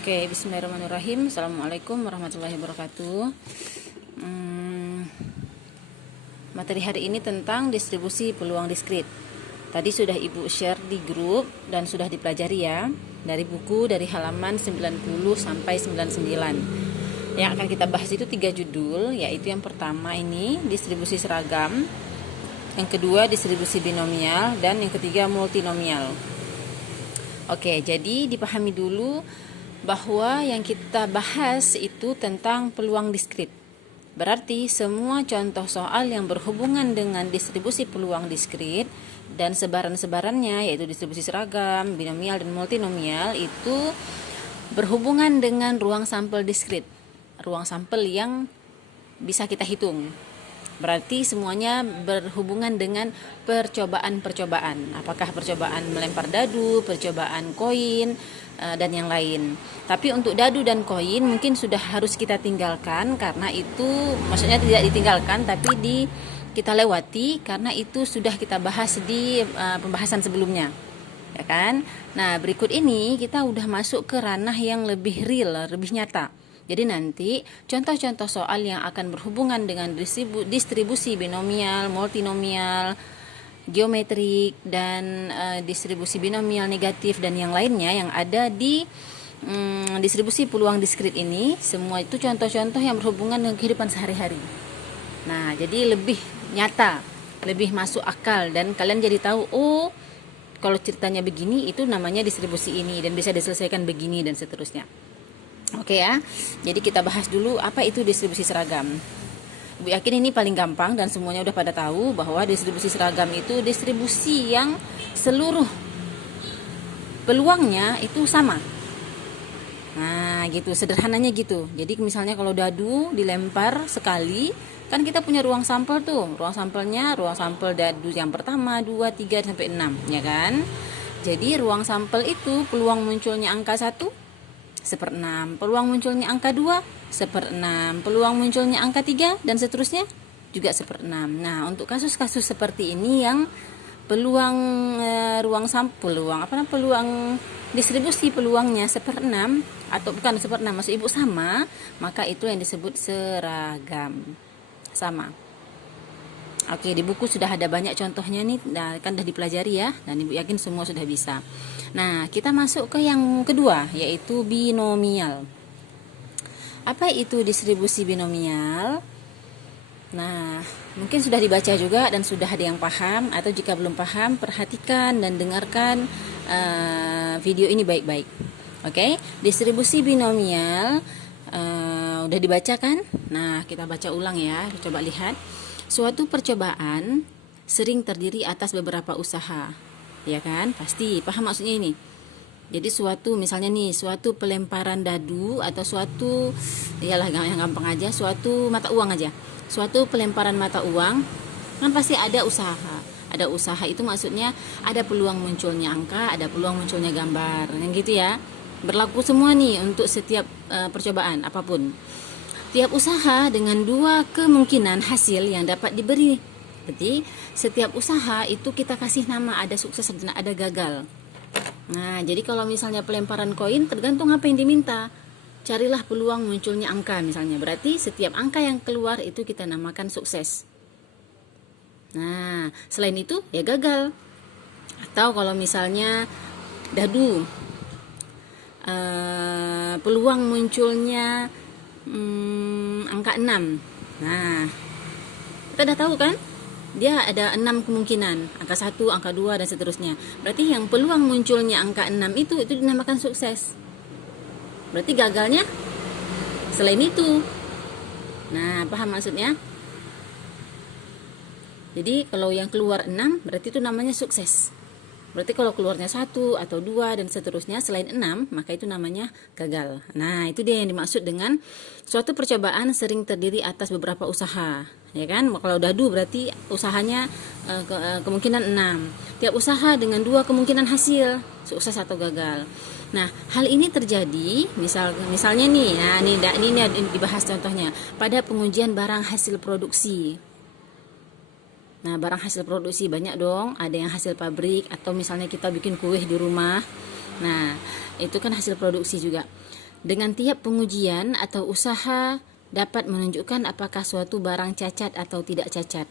Oke, bismillahirrahmanirrahim. Assalamualaikum warahmatullahi wabarakatuh. Materi hari ini tentang distribusi peluang diskrit. Tadi sudah Ibu share di grup dan sudah dipelajari ya, dari buku dari halaman 90 sampai 99. Yang akan kita bahas itu 3 judul, yaitu yang pertama ini distribusi seragam, yang kedua distribusi binomial, dan yang ketiga multinomial. Oke, jadi dipahami dulu bahwa yang kita bahas itu tentang peluang diskrit. Berarti semua contoh soal yang berhubungan dengan distribusi peluang diskrit dan sebaran-sebarannya, yaitu distribusi seragam, binomial, dan multinomial, itu berhubungan dengan ruang sampel diskrit, ruang sampel yang bisa kita hitung. Berarti semuanya berhubungan dengan percobaan-percobaan. Apakah percobaan melempar dadu, percobaan koin, dan yang lain. Tapi untuk dadu dan koin mungkin sudah harus kita tinggalkan, karena itu maksudnya tidak ditinggalkan tapi kita lewati, karena itu sudah kita bahas di pembahasan sebelumnya. Ya kan? Nah, berikut ini kita udah masuk ke ranah yang lebih real, lebih nyata. Jadi nanti contoh-contoh soal yang akan berhubungan dengan distribusi binomial, multinomial, geometrik, dan distribusi binomial negatif dan yang lainnya yang ada di distribusi peluang diskrit ini, semua itu contoh-contoh yang berhubungan dengan kehidupan sehari-hari. Nah, jadi lebih nyata, lebih masuk akal, dan kalian jadi tahu, oh kalau ceritanya begini itu namanya distribusi ini dan bisa diselesaikan begini dan seterusnya. Oke ya, jadi kita bahas dulu apa itu distribusi seragam. Ibu yakin ini paling gampang dan semuanya udah pada tahu bahwa distribusi seragam itu distribusi yang seluruh peluangnya itu sama. Nah gitu, sederhananya gitu. Jadi misalnya kalau dadu dilempar sekali, kan kita punya ruang sampel tuh. Ruang sampelnya, ruang sampel dadu yang pertama, 2, 3, sampai 6, ya kan? Jadi ruang sampel itu peluang munculnya angka 1 1/6, peluang munculnya angka 2 1/6, peluang munculnya angka 3, dan seterusnya juga 1/6. Nah, untuk kasus-kasus seperti ini yang peluang peluang distribusi peluangnya 1/6 atau bukan 1/6, maksud Ibu sama, maka itu yang disebut seragam. Sama. Oke, di buku sudah ada banyak contohnya nih, kan sudah dipelajari ya, dan Ibu yakin semua sudah bisa. Nah, kita masuk ke yang kedua, yaitu binomial. Apa itu distribusi binomial? Nah, mungkin sudah dibaca juga dan sudah ada yang paham, atau jika belum paham, perhatikan dan dengarkan video ini baik-baik. Oke, distribusi binomial udah dibaca kan? Nah, kita baca ulang ya, coba lihat. Suatu percobaan sering terdiri atas beberapa usaha, ya kan? Pasti paham maksudnya ini. Jadi misalnya nih, suatu pelemparan dadu atau suatu, iyalah yang gampang aja, suatu mata uang aja. Suatu pelemparan mata uang kan pasti ada usaha. Ada usaha itu maksudnya ada peluang munculnya angka, ada peluang munculnya gambar, yang gitu ya. Berlaku semua nih untuk setiap percobaan apapun. Tiap usaha dengan 2 kemungkinan hasil yang dapat diberi. Jadi setiap usaha itu kita kasih nama, ada sukses dan ada gagal. Nah, jadi kalau misalnya pelemparan koin tergantung apa yang diminta. Carilah peluang munculnya angka misalnya. Berarti setiap angka yang keluar itu kita namakan sukses. Nah, selain itu ya gagal. Atau kalau misalnya dadu, peluang munculnya angka 6. Nah, kita udah tahu kan? Dia ada 6 kemungkinan, angka 1, angka 2, dan seterusnya. Berarti yang peluang munculnya angka 6 itu dinamakan sukses. Berarti gagalnya selain itu. Nah, paham maksudnya? Jadi kalau yang keluar 6 berarti itu namanya sukses. Berarti kalau keluarnya 1 atau 2 dan seterusnya selain 6, maka itu namanya gagal. Nah, itu dia yang dimaksud dengan suatu percobaan sering terdiri atas beberapa usaha. Ya kan? Kalau dadu berarti usahanya kemungkinan 6. Tiap usaha dengan 2 kemungkinan hasil, sukses atau gagal. Nah, hal ini terjadi misalnya nih, nah ini dibahas contohnya pada pengujian barang hasil produksi. Nah, barang hasil produksi banyak dong, ada yang hasil pabrik atau misalnya kita bikin kue di rumah. Nah, itu kan hasil produksi juga. Dengan tiap pengujian atau usaha dapat menunjukkan apakah suatu barang cacat atau tidak cacat.